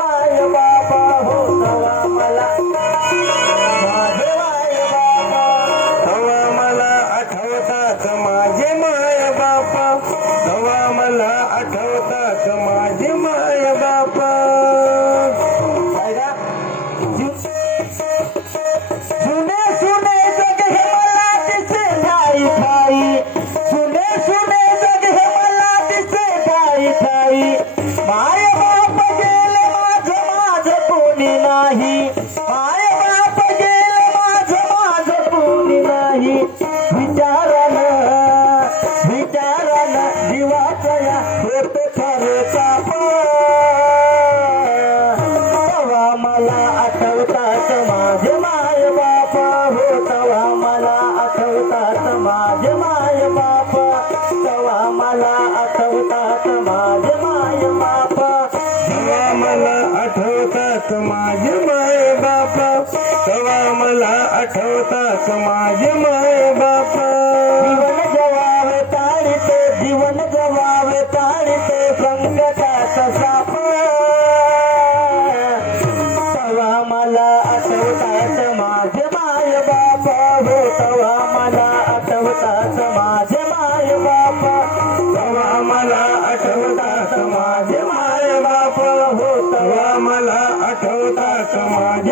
हो आठवतात. माझे माय बापा तवा मला आठवतात. माझे की नाही विचारानं विचारानं जीवाचा या होत खरे तवा मला आठवतात माझे माय बाप. हो तवा मला आठवतात माझे माय बाप. तवा मला आठवतात माझे माय बाप. तवा मला आठवतात माझे आठवतात माझे माय बापा. जीवन जवावे ताळीते जीवन जवावे ताळीते संकटात साप तवा मला आठवतात माझे माय बाप. हो तवा मला आठवतात माझे माय बाप. तवा मला आठवतात माझे माय बाप. हो तवा तवा मला आठवतात माझे